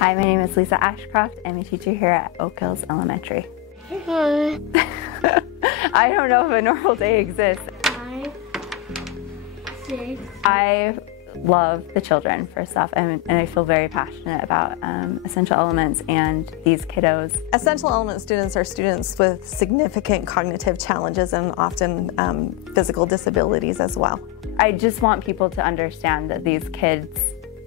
Hi, my name is Lisa Ashcroft. I'm a teacher here at Oak Hills Elementary. Hi. I don't know if a normal day exists. 5, 6. I love the children, first off, and I feel very passionate about Essential Elements and these kiddos. Essential Element students are students with significant cognitive challenges and often physical disabilities as well. I just want people to understand that these kids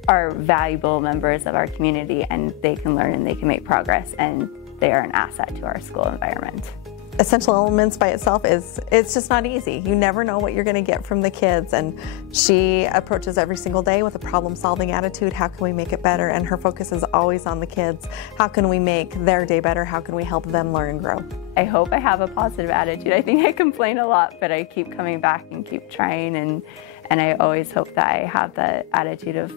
are valuable members of our community, and they can learn and they can make progress, and they are an asset to our school environment. Essential Elements by itself it's just not easy. You never know what you're going to get from the kids, and she approaches every single day with a problem-solving attitude. How can we make it better? And her focus is always on the kids. How can we make their day better? How can we help them learn and grow? I hope I have a positive attitude. I think I complain a lot, but I keep coming back and keep trying, and I always hope that I have the attitude of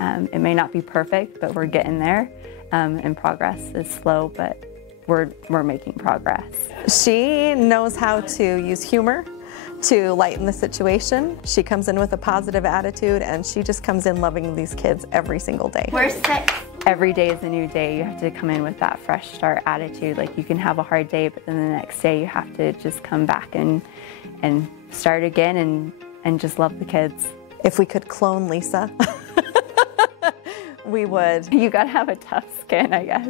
it may not be perfect, but we're getting there, and progress is slow, but we're making progress. She knows how to use humor to lighten the situation. She comes in with a positive attitude, and she just comes in loving these kids every single day. We're 6. Every day is a new day. You have to come in with that fresh start attitude. Like, you can have a hard day, but then the next day you have to just come back and start again and just love the kids. If we could clone Lisa, we would. You gotta have a tough skin, I guess.